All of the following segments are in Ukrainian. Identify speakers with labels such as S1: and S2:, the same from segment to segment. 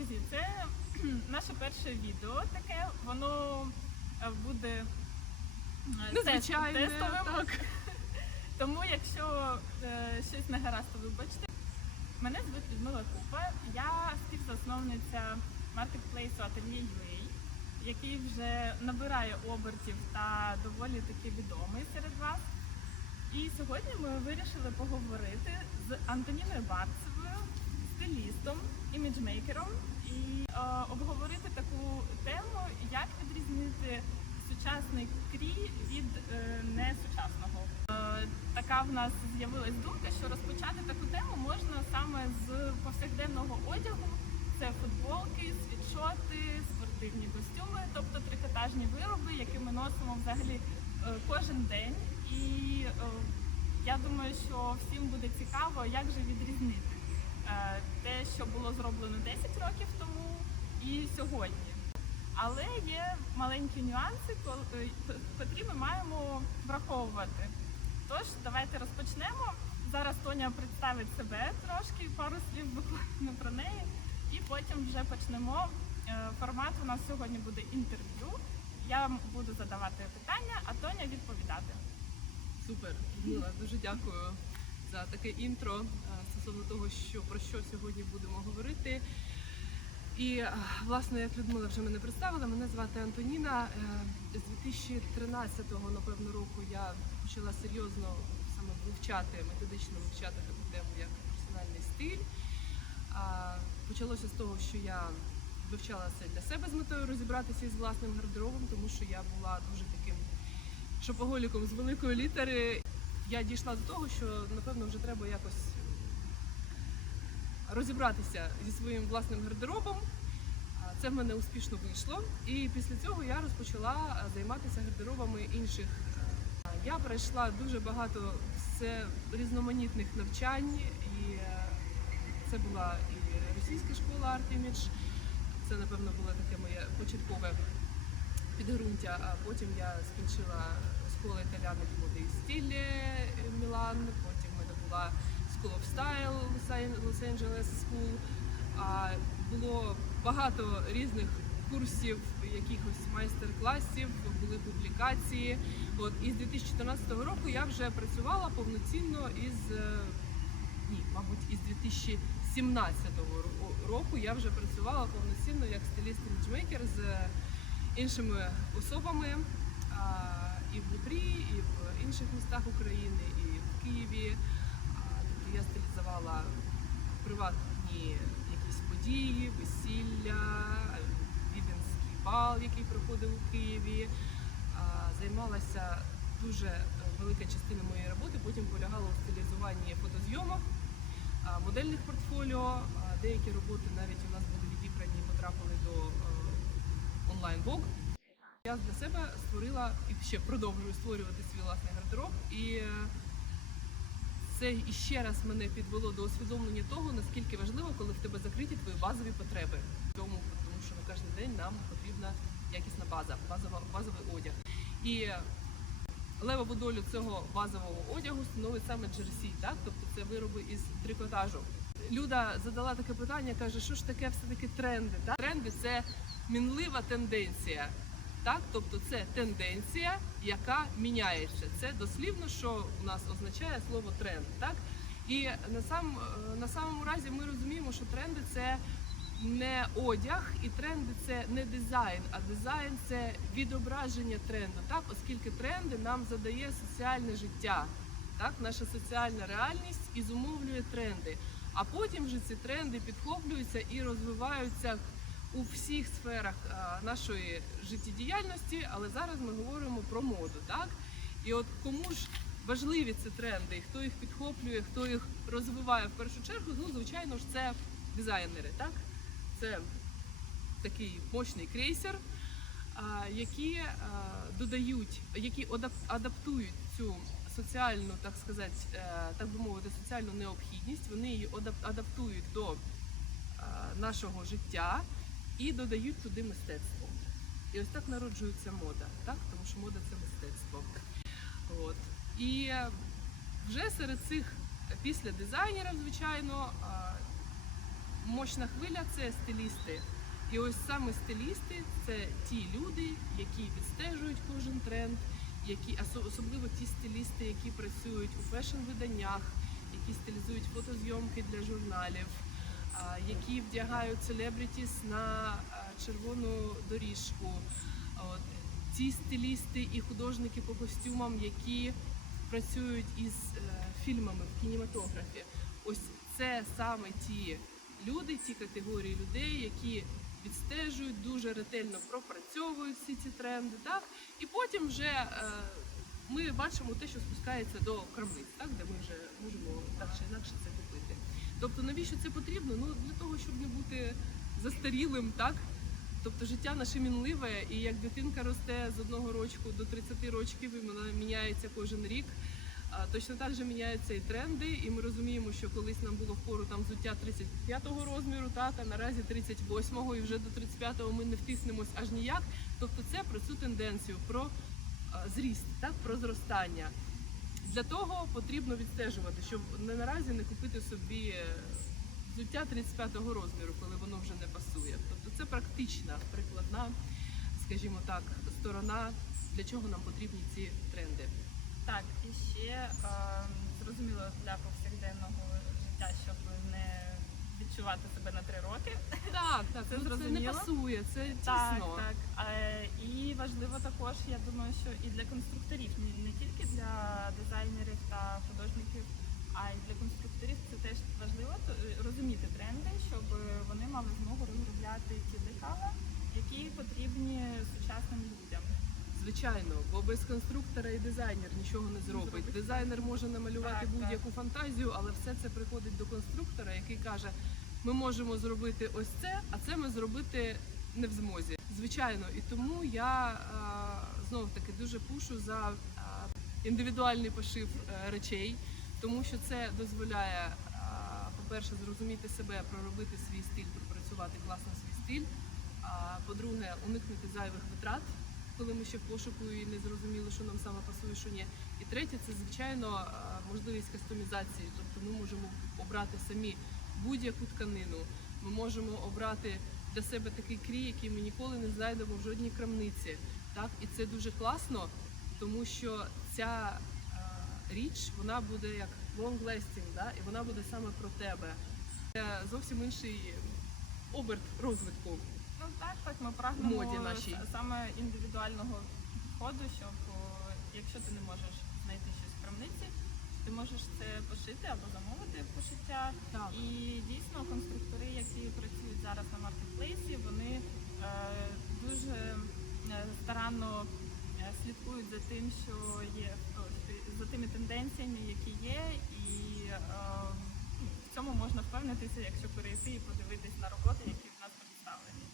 S1: Друзі, це наше перше відео таке. Воно е, буде
S2: Незвичайне,
S1: тестовим.
S2: так.
S1: Тому, якщо е, щось не гаразд, то вибачте. Мене звуть Людмила Купа. Я співзасновниця маркетплейсу Atelier UA, який вже набирає обертів та доволі таки відомий серед вас. І сьогодні ми вирішили поговорити з Антоніною Барцевою, стилістом, іміджмейкером, і е, обговорити таку тему, як відрізнити сучасний крій від е, несучасного. Е, така в нас з'явилась думка, що розпочати таку тему можна саме з повсякденного одягу. Це футболки, світшоти, спортивні костюми, тобто трикотажні вироби, які ми носимо взагалі е, кожен день. І е, я думаю, що всім буде цікаво, як же відрізнити те, що було зроблено 10 років тому і сьогодні. Але є маленькі нюанси, е, котрі ми маємо враховувати. Тож, давайте розпочнемо. Зараз Тоня представить себе трошки, пару слів буквально про неї, і потім вже почнемо. Е, Формат у нас сьогодні буде інтерв'ю. Я буду задавати питання, а Тоня відповідати.
S2: Супер, Людмила, дуже дякую за таке інтро е, стосовно того, що про що сьогодні будемо говорити. І е, власне, як Людмила вже мене представила, мене звати Антоніна. Е, З 2013-го, напевно, року я почала серйозно саме вивчати, методично вивчати таку тему, як персональний стиль. Почалося з того, що я вивчала це для себе з метою розібратися із власним гардеробом, тому що я була дуже таким шопоголіком з великої літери. Я дійшла до того, що напевно вже треба якось розібратися зі своїм власним гардеробом. Це в мене успішно вийшло. І після цього я розпочала займатися гардеробами інших. Я пройшла дуже багато все різноманітних навчань, і е, це була і російська школа Art Image. Це, напевно, було таке моє початкове підґрунтя. А потім я скінчила школу італіани моди і стилі е, Мілан. Потім в мене була School of Style Angeles School. Було багато різних курсів, якихось майстер-класів, були публікації. От і з 2014 року я вже працювала повноцінно із е, ні, мабуть, із 2017 ро- року я вже працювала повноцінно як стиліст іміджмейкер з іншими особами і в Дніпрі, і в інших містах України, і в Києві. Тобто я стилізувала приватні якісь події, весілля, віденський бал, який проходив у Києві. Займалася дуже е, велика частина моєї роботи, потім полягала у стилізуванні фотозйомок, модельних портфоліо. Деякі роботи навіть у нас були відібрані і потрапили до е, онлайн-блог. Я для себе створила і ще продовжую створювати свій власний гардероб. І е, це іще раз мене підвело до усвідомлення того, наскільки важливо, коли в тебе закриті твої базові потреби. Тому, тому що на кожен день нам потрібна якісна база, базова, базовий одяг. І левову долю цього базового одягу становить саме джерсі, так? Тобто це вироби із трикотажу. Люда задала таке питання, каже, що ж таке все-таки тренди? Так? Тренди це мінлива тенденція. Так, тобто це тенденція, яка міняється. Це дослівно, що у нас означає слово тренд. Так і на сам е, на самому разі ми розуміємо, що тренди це не одяг, і тренди це не дизайн, а дизайн це відображення тренду. Так, оскільки тренди нам задає соціальне життя, так, наша соціальна реальність і зумовлює тренди. А потім вже ці тренди підхоплюються і розвиваються у всіх сферах нашої життєдіяльності, але зараз ми говоримо про моду, так? І от кому ж важливі ці тренди, і хто їх підхоплює, хто їх розвиває в першу чергу, ну звичайно ж, це дизайнери, так? Це такий мощний крейсер, які додають, які адаптують цю соціальну, так сказати, е, так би мовити, соціальну необхідність. Вони її адаптують до нашого життя і додають туди мистецтво. І ось так народжується мода, так? тому що мода це мистецтво. От. І вже серед цих після дизайнерів, звичайно, мощна хвиля це стилісти. І ось саме стилісти це ті люди, які відстежують кожен тренд, які особливо ті стилісти, які працюють у фешн-виданнях, які стилізують фотозйомки для журналів, які вдягають селебрітіс на червону доріжку. От. Ті стилісти і художники по костюмам, які працюють із е, фільмами в кінематографі. Ось це саме ті люди, ті категорії людей, які відстежують, дуже ретельно пропрацьовують всі ці тренди. Так? І потім вже е, ми бачимо те, що спускається до крамниць, так? де ми вже можемо так чи інакше це купити. Тобто, навіщо це потрібно? Ну для того, щоб не бути застарілим, так? Тобто життя наше мінливе, і як дитинка росте з одного рочку до 30 років, і вона міняється кожен рік. Точно так же міняються і тренди, і ми розуміємо, що колись нам було впору там взуття 35-го розміру, так, а наразі 38-го, і вже до 35-го ми не втиснемось аж ніяк. Тобто це про цю тенденцію, про зріст, так, про зростання. Для того потрібно відстежувати, щоб не наразі не купити собі е, взуття 35-го розміру, коли воно вже не пасує. Тобто це практична, прикладна, скажімо так, сторона, для чого нам потрібні ці тренди.
S1: Так, і ще е, зрозуміло для повсякденного життя, щоб не відчувати себе на три роки.
S2: Так, так,
S1: Це
S2: ну, це не пасує, це
S1: Так,
S2: тісно.
S1: так. Важливо також, я думаю, що і для конструкторів, не, не тільки для дизайнерів та художників, а й для конструкторів це теж важливо то- е, розуміти тренди, щоб вони мали змогу розробляти ті лекала, які потрібні сучасним людям.
S2: Звичайно, бо без конструктора і дизайнер нічого не зробить. Дизайнер може намалювати будь-яку фантазію, але все це приходить до конструктора, який каже: ми можемо зробити ось це, а це ми зробити не в змозі. Звичайно, і тому я знов таки дуже пушу за індивідуальний пошив е, речей, тому що це дозволяє, по-перше, зрозуміти себе, проробити свій стиль, пропрацювати класно свій стиль. А по-друге, уникнути зайвих витрат, коли ми ще в пошуку і не зрозуміли, що нам саме пасує, що ні. І третє, це звичайно можливість кастомізації. Тобто ми можемо обрати самі будь-яку тканину. Ми можемо обрати для себе такий крій, який ми ніколи не знайдемо в жодній крамниці. Так, і це дуже класно, тому що ця а, річ вона буде як long lasting, да? і вона буде саме про тебе. Це зовсім інший оберт розвитку.
S1: Ну так, так, ми прагнемо
S2: моді нашій.
S1: саме індивідуального підходу, щоб якщо ти не можеш знайти щось в крамниці, ти можеш це пошити або замовити пошиття.
S2: Так.
S1: І дійсно конструктори, які працюють зараз на маркетплейсі, вони е, дуже е, старанно е, слідкують за тим, що є за тими тенденціями, які є, і е, в цьому можна впевнитися, якщо перейти і подивитись на роботи, які в нас представлені.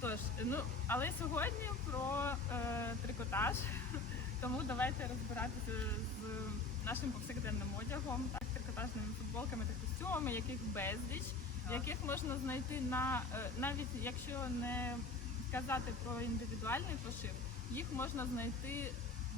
S1: Тож, ну але сьогодні про е, трикотаж. Тому давайте розбиратися з нашим повсякденним одягом, так, трикотажними футболками та костюмами, яких безліч,
S2: Так.
S1: яких можна знайти на е, навіть якщо не казати про індивідуальний пошив, їх можна знайти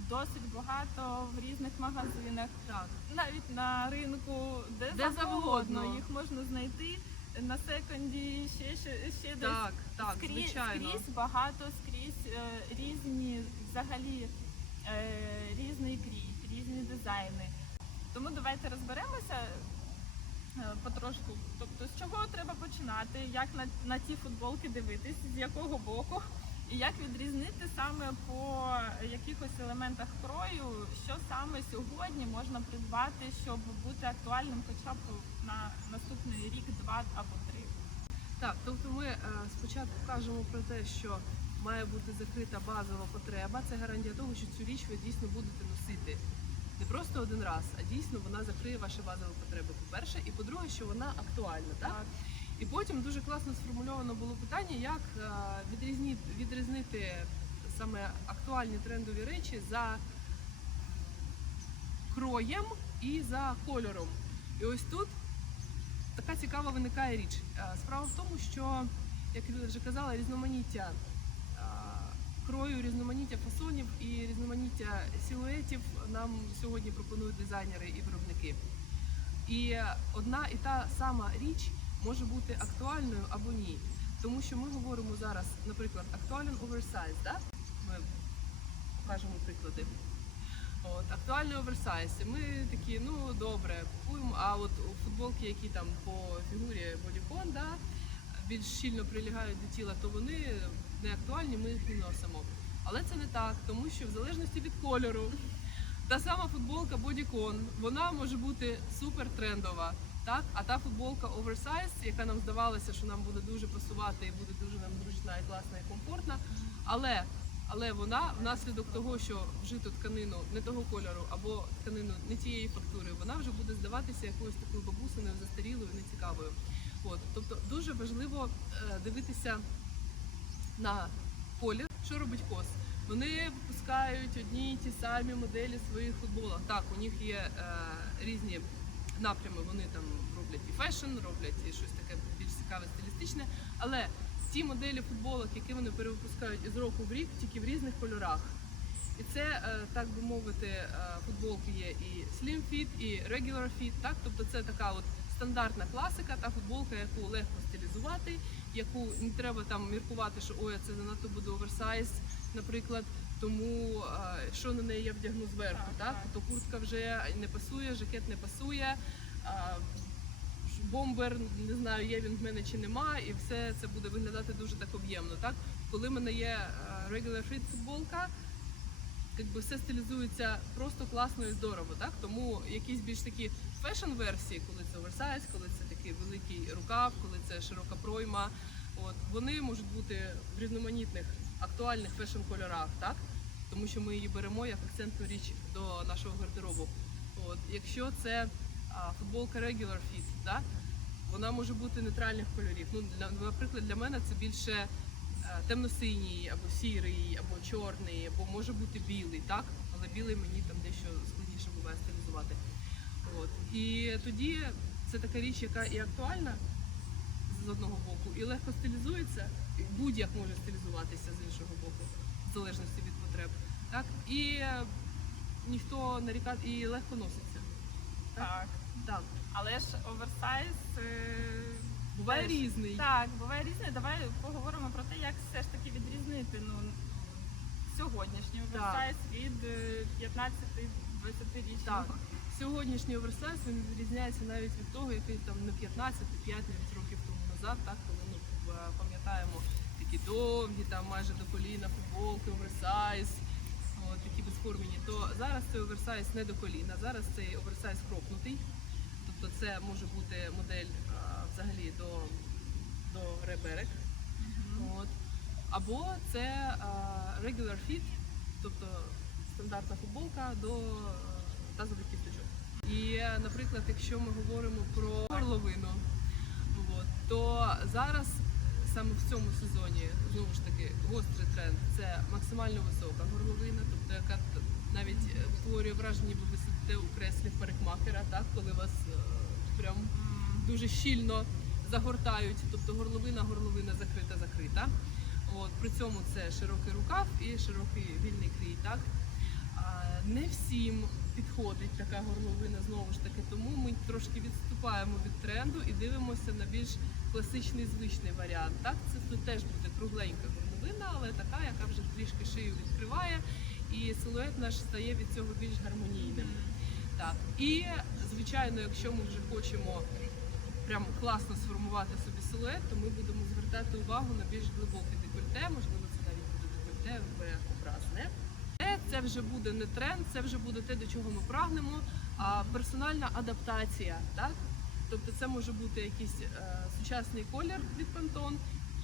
S1: досить багато в різних магазинах,
S2: Так.
S1: навіть на ринку, де,
S2: Де
S1: завгодно. Їх можна знайти на секонді, ще, ще, ще десь
S2: Так, так,
S1: скрізь,
S2: звичайно.
S1: скрізь багато, скрізь е, різні, взагалі різний крій, різні дизайни. Тому давайте розберемося е, потрошку. Тобто, з чого треба починати, як на, на ті футболки дивитись, з якого боку, і як відрізнити саме по якихось елементах крою, що саме сьогодні можна придбати, щоб бути актуальним хоча б на наступний рік, два або три.
S2: Так, тобто ми е, спочатку кажемо про те, що має бути закрита базова потреба. Це гарантія того, що цю річ ви дійсно будете носити. Не просто один раз, а дійсно вона закриє ваші базові потреби. По-перше, і по-друге, що вона актуальна. Так? І потім дуже класно сформульовано було питання, як е, відрізнити, відрізнити саме актуальні трендові речі за кроєм і за кольором. І ось тут така цікава виникає річ. Е, Справа в тому, що, як Люда вже казала, різноманіття крою, різноманіття фасонів і різноманіття силуетів нам сьогодні пропонують дизайнери і виробники. І одна і та сама річ може бути актуальною або ні. Тому що ми говоримо зараз, наприклад, актуален оверсайз, да? Ми покажемо приклади. От, актуальний оверсайз. І ми такі, ну добре, купуємо. А от футболки, які там по фігурі бодікон, да, більш щільно прилягають до тіла, то вони не актуальні, ми їх не носимо. Але це не так, тому що в залежності від кольору, та сама футболка бодікон, вона може бути супер трендова. Так, а та футболка оверсайз, яка нам здавалося, що нам буде дуже пасувати і буде дуже нам зручна і класна і комфортна. Але але вона внаслідок того, що вжито тканину не того кольору або тканину не тієї фактури, вона вже буде здаватися якоюсь такою бабусиною, застарілою, нецікавою. От, тобто дуже важливо е, дивитися на колір, що робить кос. Вони випускають одні й ті самі моделі своїх футболок. Так, у них є е, різні напрями. Вони там роблять і фешн, роблять і щось таке більш цікаве, стилістичне. Але ті моделі футболок, які вони перевипускають із року в рік, тільки в різних кольорах. І це, е, так би мовити, е, футболки є і Slim Fit, і Regular Fit, так? Тобто це така от стандартна класика, та футболка, яку легко стилізувати, яку не треба там міркувати, що ой, це занадто буде оверсайз, наприклад. Тому е, що на неї я вдягну зверху,
S1: Так,
S2: так?
S1: так.
S2: То куртка вже не пасує, жакет не пасує. Бомбер, не знаю, є він в мене чи нема, і все це буде виглядати дуже так об'ємно. Так, коли в мене є е, regular fit футболка, якби все стилізується просто класно і здорово. Так, тому якісь більш такі фешн версії, коли це оверсайз, коли це такий великий рукав, коли це широка пройма, от вони можуть бути в різноманітних актуальних фешн кольорах, так тому що ми її беремо як акцентну річ до нашого гардеробу. От, якщо це а, футболка regular fit, да? вона може бути нейтральних кольорів. Ну, для, наприклад, для мене це більше е, темно-синій, або сірий, або чорний, або може бути білий, так? Але білий мені там дещо складніше буває стилізувати. От. І тоді це така річ, яка і актуальна з одного боку, і легко стилізується, будь-як може стилізуватися з іншого боку, в залежності від потреб. Так? І е, ніхто нарікати і легко носиться.
S1: Так.
S2: Так.
S1: Але ж оверсайз. е,
S2: Буває
S1: теж-
S2: різний.
S1: Так, буває різний. Давай поговоримо про те, як все ж таки відрізнити ну, сьогоднішній оверсайз від е, 15-20
S2: Так. Сьогоднішній оверсайз він відрізняється навіть від того, який там не 15, 5 навіть років тому назад, так коли ми е, пам'ятаємо такі довгі, там майже до коліна футболки, оверсайз, от, такі безформені. То зараз цей оверсайз не до коліна, зараз цей оверсайз кропнутий. Тобто це може бути модель е, взагалі до, до реберек. От. Або це е, regular fit, тобто стандартна футболка до тазових кісточок. І, наприклад, якщо ми говоримо про горловину, то зараз саме в цьому сезоні знову ж таки гострий тренд це максимально висока горловина, тобто яка навіть створює враження, ніби ви сидите у креслі парикмахера, так коли вас е, прям дуже щільно загортають, тобто горловина, горловина закрита, закрита. От, при цьому це широкий рукав і широкий вільний крій. Так? Не всім підходить така горловина знову ж таки, тому ми трошки відступаємо від тренду і дивимося на більш класичний звичний варіант. Так? Це тут теж буде кругленька горловина, але така, яка вже трішки шию відкриває, і силует наш стає від цього більш гармонійним. Так. І звичайно, якщо ми вже хочемо прям класно сформувати собі силует, то ми будемо звертати увагу на більш глибоке декольте, можливо, це навіть буде декольте V-образне. Це, це вже буде не тренд, це вже буде те, до чого ми прагнемо, а персональна адаптація. Так? Тобто це може бути якийсь е, сучасний колір від Pantone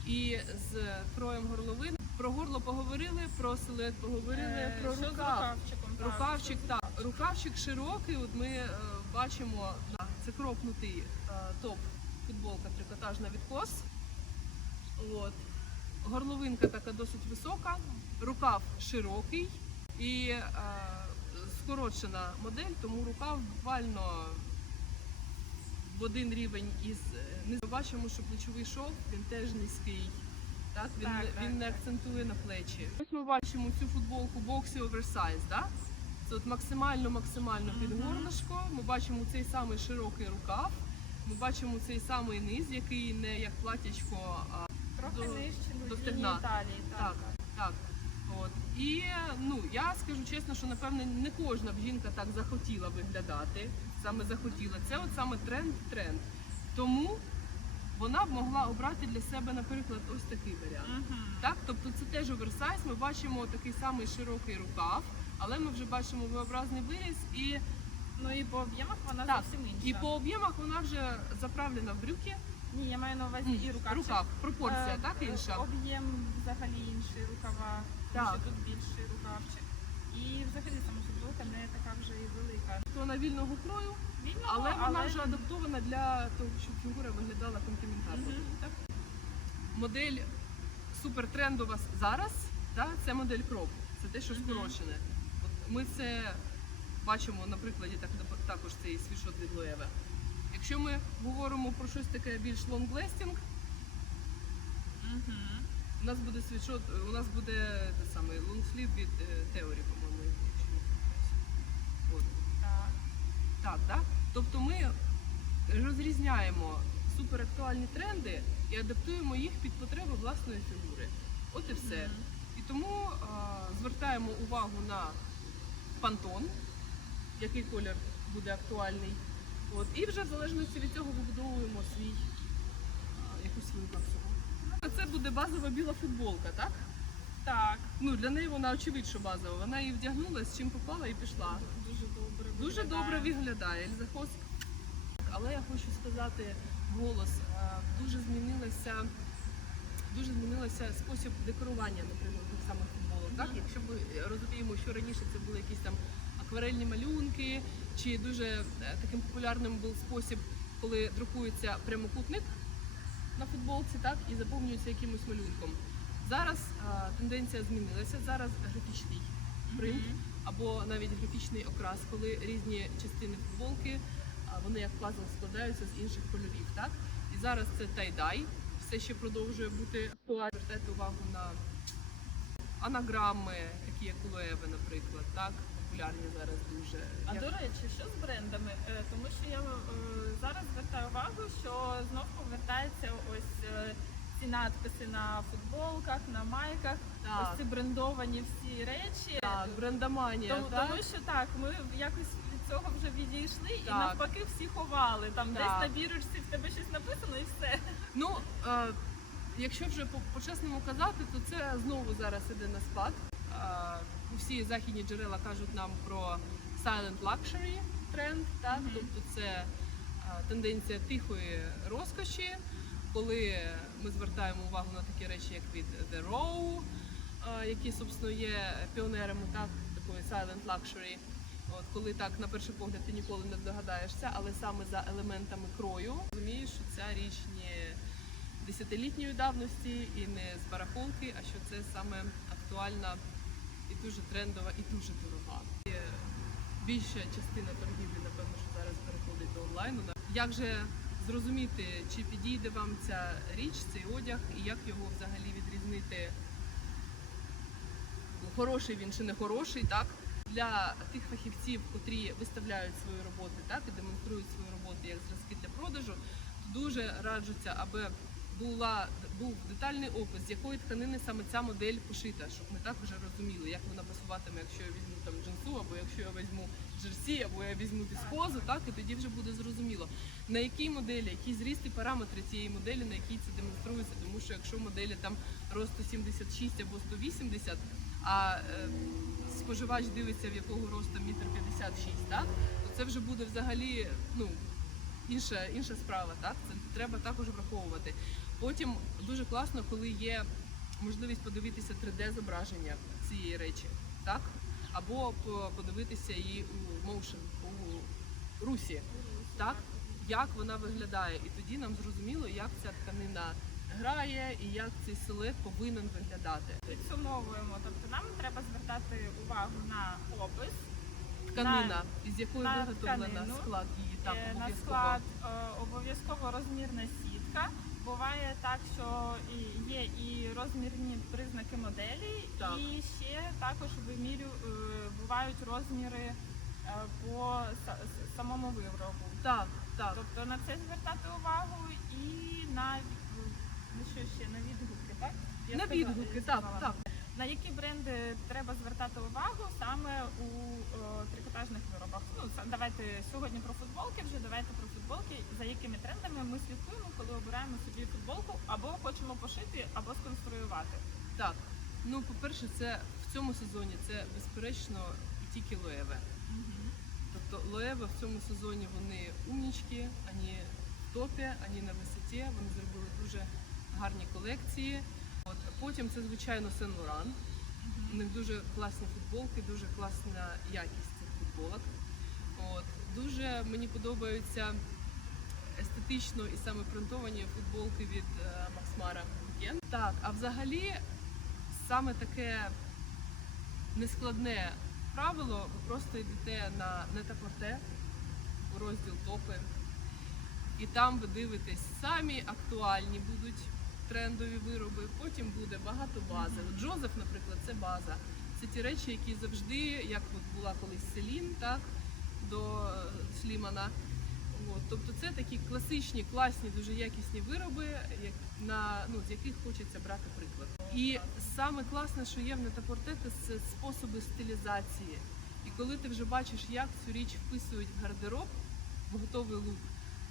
S2: і з кроєм горловин. Про горло поговорили, про силует поговорили,
S1: е,
S2: про рукав.
S1: рукавчиком? так,
S2: Рукавчик,
S1: що
S2: так, рукавчик широкий. От ми е, бачимо, да, це кропнутий е, топ, футболка трикотажна від кос. От. Горловинка така досить висока, рукав широкий і е, скорочена модель, тому рукав буквально в один рівень із е, низу. Бачимо, що плечовий шов він теж низький. Так, він,
S1: Так,
S2: не-
S1: так,
S2: він не
S1: так.
S2: акцентує на плечі. Ось ми бачимо цю футболку боксі оверсайз, да? Це от максимально максимально під
S1: Мгм.
S2: горлышко. Ми бачимо цей самий широкий рукав. Ми бачимо цей самий низ, який не як платячко, а
S1: Трохи
S2: До-
S1: нижче
S2: до стегна.
S1: талії.
S2: Так, так. От. І ну, я скажу чесно, що напевне не кожна б жінка так захотіла виглядати, саме захотіла. Це от саме тренд-тренд. Тому вона б могла обрати для себе, наприклад, ось такий варіант.
S1: Мгм.
S2: Так, тобто це теж оверсайз. Ми бачимо такий самий широкий рукав, але ми вже бачимо V-образний виріз і,
S1: Ну і по об'ємах вона
S2: Так,
S1: зовсім інша.
S2: і по об'ємах вона вже заправлена в брюки.
S1: Ні, я маю на увазі і рукавчик.
S2: Рукав, пропорція,
S1: Е,
S2: так інша.
S1: Об'єм взагалі інший рукава. Що тут більший рукавчик. І взагалі сама футболка не така вже і велика.
S2: Вона вільного крою,
S1: Вільного,
S2: але вона вже адаптована для того, щоб фігура виглядала компліментарно.
S1: Так.
S2: Модель супертрендова зараз, да, це модель кроп. Це те, що скорочене. От ми це бачимо на прикладі так, також цей світшот від. Якщо ми говоримо про щось таке більш лонглестінг,
S1: Мгм.
S2: У нас буде світшот, у нас буде те саме лонгслів від е, Theory, по-моєму, якщо не помиляюся.
S1: Так.
S2: Так, да? Тобто ми розрізняємо суперактуальні тренди і адаптуємо їх під потреби власної фігури. От і все. І тому а, звертаємо увагу на пантон, який колір буде актуальний. От, і вже в залежності від цього вибудовуємо свій а, якусь свою капсулу. Це буде базова біла футболка, так?
S1: Так,
S2: Ну для неї вона очевидь, що базова. Вона її вдягнула, з чим попала і пішла.
S1: дуже добре.
S2: Дуже добре виглядає Ельза Хоск. Але я хочу сказати голос. е, Дуже змінилося, дуже змінилося спосіб декорування, наприклад, тих самих футболок. Так, якщо ми розуміємо, що раніше це були якісь там акварельні малюнки, чи дуже е, таким популярним був спосіб, коли друкується прямокутник на футболці, так і заповнюється якимось малюнком. Зараз е, тенденція змінилася. Зараз графічний принт або навіть графічний окрас, коли різні частини футболки а, вони як пазл складаються з інших кольорів. Так і зараз це тайдай, все ще продовжує бути актуально. Звертайте увагу на анаграми, такі як у Лоеви, наприклад, так популярні зараз дуже.
S1: А
S2: Як-
S1: до речі, що з брендами? Е, Тому що я е, зараз звертаю увагу, що знов повертаються ось е, ці надписи на футболках, на майках,
S2: Так.
S1: ось ці брендовані всі речі.
S2: Так, брендоманія,
S1: Тому,
S2: так?
S1: тому що так, ми якось від цього вже відійшли і навпаки всі ховали. Там
S2: Так.
S1: десь на бірочці в тебе щось написано і все.
S2: Ну, е, якщо вже по-чесному казати, то це знову зараз іде на спад. Усі західні джерела кажуть нам про silent luxury тренд, так?
S1: Мгм.
S2: тобто це тенденція тихої розкоші, коли ми звертаємо увагу на такі речі, як від The Row, які, собственно, є піонерами так, такої silent luxury. От коли так на перший погляд ти ніколи не здогадаєшся, але саме за елементами крою розумієш, що ця річ не десятилітньої давності і не з барахолки, а що це саме актуальна і дуже трендова, і дуже дорога. І більша частина торгівлі, напевно, що зараз переходить до онлайну. Як же зрозуміти, чи підійде вам ця річ, цей одяг, і як його взагалі відрізнити? Хороший він чи не хороший, так? Для тих фахівців, котрі виставляють свої роботи, так і демонструють свої роботи як зразки для продажу, то дуже раджуться, аби була був детальний опис, з якої тканини саме ця модель пошита, щоб ми так вже розуміли, як вона пасуватиме, якщо я візьму там джинсу, або якщо я візьму джерсі, або я візьму віскозу, так і тоді вже буде зрозуміло, на якій моделі, які зріст і параметри цієї моделі, на якій це демонструється. Тому що якщо моделі там росту 76 або 180, а е, споживач дивиться, в якого росту метр 56, так то це вже буде взагалі ну інша, інша справа. Так це треба також враховувати. Потім дуже класно, коли є можливість подивитися 3D зображення цієї речі, так або подивитися її у motion, у русі, так як вона виглядає, і тоді нам зрозуміло, як ця тканина грає і як цей силует повинен виглядати.
S1: Підсумовуємо. Тобто нам треба звертати увагу на опис,
S2: Тканина, із якої виготовлена
S1: тканину,
S2: склад її так
S1: Е, на склад е, обов'язково розмірна сітка. Буває так, що є і розмірні признаки моделі,
S2: Так.
S1: і ще також вимірю е, бувають розміри е, по самому виробу.
S2: Так, Так.
S1: Тобто на це звертати увагу і на ну, що ще на відгуки, так? Я
S2: На відгуки, так, так.
S1: На які бренди треба звертати увагу саме у о, трикотажних виробах? Ну давайте сьогодні про футболки. Вже давайте про футболки. За якими трендами ми слідкуємо, коли обираємо собі футболку або хочемо пошити, або сконструювати.
S2: Так. Ну, по-перше, це в цьому сезоні це безперечно і тільки лоеве. Тобто лоеве в цьому сезоні вони умнічки, вони в топі, вони на висоті, вони зробили дуже гарні колекції. От. Потім це, звичайно, Сен Лоран. У них дуже класні футболки, дуже класна якість цих футболок. От. Дуже мені подобаються естетично і саме принтовані футболки від е, Максмара Weekend. Так, а взагалі саме таке нескладне правило, ви просто йдете на нетапорте у розділ топи, і там ви дивитесь самі актуальні будуть трендові вироби. Потім буде багато бази. От Джозеф, наприклад, це база. Це ті речі, які завжди, як от була колись Селін, так до е, Слімана. От, тобто це такі класичні, класні, дуже якісні вироби, як на ну з яких хочеться брати приклад. І саме класне, що є в нетапортети, це способи стилізації. І коли ти вже бачиш, як цю річ вписують в гардероб, в готовий лук,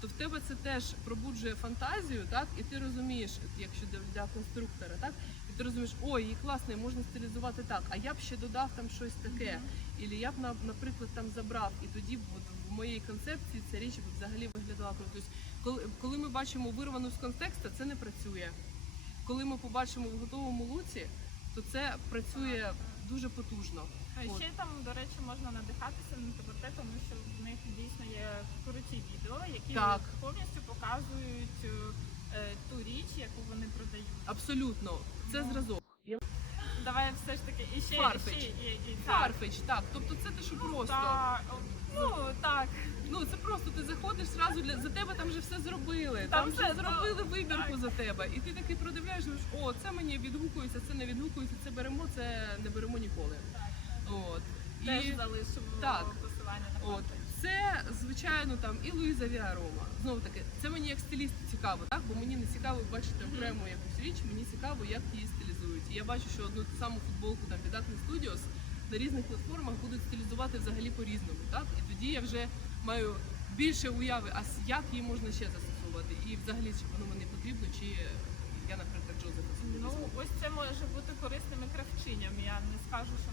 S2: то в тебе це теж пробуджує фантазію, так? І ти розумієш, якщо для, конструктора, так? І ти розумієш, ой, її класно, можна стилізувати так, а я б ще додав там щось таке. Ілі я б наприклад там забрав, і тоді б от в моїй концепції ця річ би взагалі виглядала круто. Тобто, коли, коли ми бачимо вирвану з контексту, це не працює. Коли ми побачимо в готовому луці, то це працює дуже потужно.
S1: Ну, і ще там, до речі, можна надихатися на ТБТ, тому що в них дійсно є круті відео, які
S2: Так.
S1: повністю показують е, ту річ, яку вони продають.
S2: Абсолютно, це
S1: Ну.
S2: зразок.
S1: Давай все ж таки і ще,
S2: Farfetch.
S1: ще і, і,
S2: Фарфеч, так. Тобто це те, що просто.
S1: Так, ну так.
S2: Ну це просто ти заходиш зразу для за тебе там вже все зробили. Там,
S1: Там
S2: вже
S1: все,
S2: зробили вибірку
S1: так.
S2: за тебе. І ти такий продивляєш, о, це мені відгукується, це не відгукується, це беремо, це не беремо ніколи. От.
S1: Теж
S2: І
S1: залишимо
S2: Так.
S1: посилання на
S2: от це звичайно там і Луїза Віарома. Знову таки, це мені як стиліст цікаво, так? Бо мені не цікаво бачити окрему якусь річ, мені цікаво, як її стилізують. І я бачу, що одну ту саму футболку там від Acne Studios на різних платформах будуть стилізувати взагалі по-різному, так? І тоді я вже маю більше уяви, а як її можна ще застосовувати, і взагалі чи воно мені потрібно, чи я, наприклад, Джозефа
S1: Ну, ось це може бути корисними кравчиням. Я не скажу, що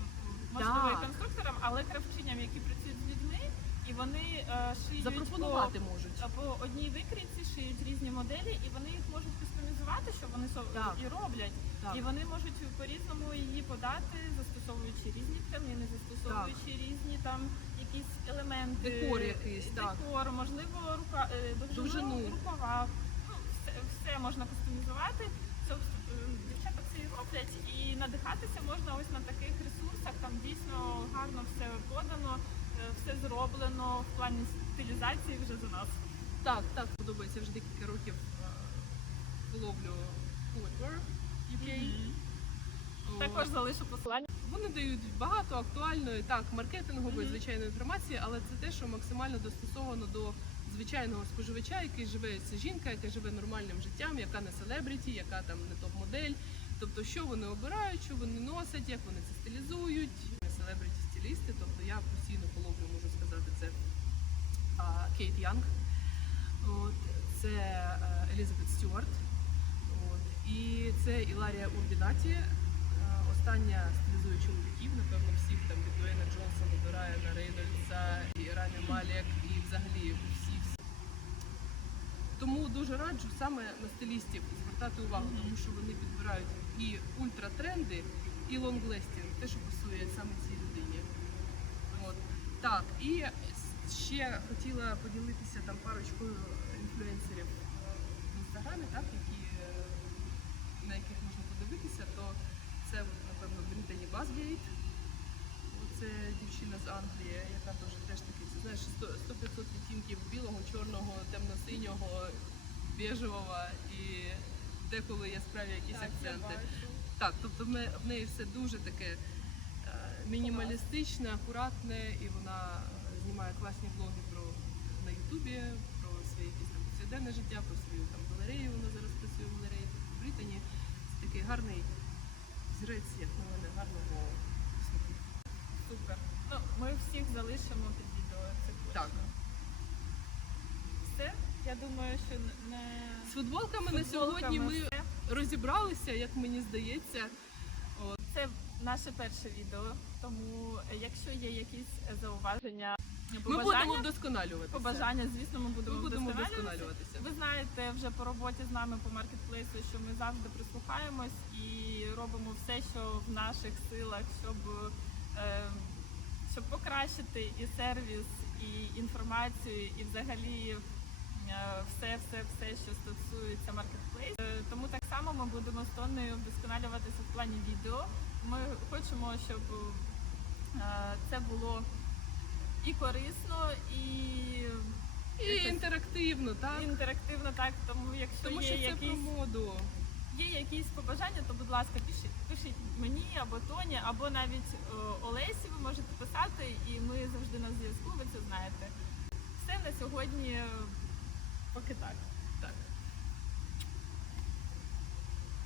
S1: можливо і конструкторам, але кравчиням, які працюють з людьми, і вони е, шиють
S2: запропонувати
S1: по,
S2: можуть.
S1: по одній викрійці, шиють різні моделі, і вони їх можуть кастомізувати, що вони со-
S2: Так.
S1: і роблять.
S2: Так.
S1: І вони можуть по-різному її подати, застосовуючи різні тканини, застосовуючи різні там якісь елементи,
S2: Декор якийсь, так.
S1: декор, можливо, рука е, довжину,
S2: Довжину.
S1: рукава. Ну, все, все можна кастомізувати. Собственно, е, Дівчата це і роблять, і надихатися можна ось на таких ресурсах. Там дійсно гарно все подано, е, все зроблено в плані стилізації вже за нас.
S2: Так, так, подобається вже декілька років е, ловлю Footwear UK. От.
S1: Також залишу посилання.
S2: Вони дають багато актуальної, так, маркетингової,
S1: Мгм.
S2: звичайної інформації, але це те, що максимально достосовано до звичайного споживача, який живе, це жінка, яка живе нормальним життям, яка не селебріті, яка там не топ-модель. Тобто, що вони обирають, що вони носять, як вони це стилізують. Селебріті стилісти, тобто я постійно половлю, можу сказати, це а, Кейт Янг, от, це е, Елізабет Стюарт, от, і це Іларія Урбінаті. Е, Остання стилізує чоловіків, напевно, всіх там від Дуейна Джонсона до Райана Рейнольдса і Рамі Малек, і взагалі всі всі. Тому дуже раджу саме на стилістів звертати увагу, тому що вони підбирають і ультратренди, і лонглестінг, те, що пасує саме цій людині. От. Так, і ще хотіла поділитися там парочкою інфлюенсерів в інстаграмі, так, які, е, на яких можна подивитися, то це, напевно, Британі Базгейт. Це дівчина з Англії, яка теж теж таки, це знаєш, 100 100-500 відтінків білого, чорного, темно-синього, бежевого і деколи яскраві якісь
S1: Так,
S2: акценти. Так, тобто в неї, в неї все дуже таке е, мінімалістичне, акуратне, і вона е, знімає класні блоги про на Ютубі, про своє повсякденне життя, про свою там галерею. Вона зараз працює в галереї в Британі. Це такий гарний зірець, як на мене, гарного.
S1: Супер. Ну, ми всіх залишимо під відео. Це точно.
S2: Так.
S1: Я думаю, що не
S2: З футболками на сьогодні ми розібралися, як мені здається.
S1: Це наше перше відео, тому е, якщо є якісь е, зауваження,
S2: Ми будемо
S1: побажання,
S2: вдосконалюватися.
S1: побажання, звісно, ми
S2: Ми
S1: будемо,
S2: будемо
S1: вдосконалюватися. Ви знаєте вже по роботі з нами по маркетплейсу, що ми завжди прислухаємось і робимо все, що в наших силах, щоб, е, щоб покращити і сервіс, і інформацію, і взагалі все, все, все, що стосується маркетплейсу. Е, Тому так само ми будемо з Тонною вдосконалюватися в плані відео. Ми хочемо, щоб е, це було і корисно, і
S2: І інтерактивно, так?
S1: інтерактивно, так. Тому якщо
S2: Тому
S1: є
S2: що це
S1: якісь
S2: про моду.
S1: є якісь побажання, то будь ласка, пишіть, пишіть мені або Тоні, або навіть е, Олесі. Ви можете писати, і ми завжди на зв'язку. Ви це знаєте. Все на сьогодні. Look at that.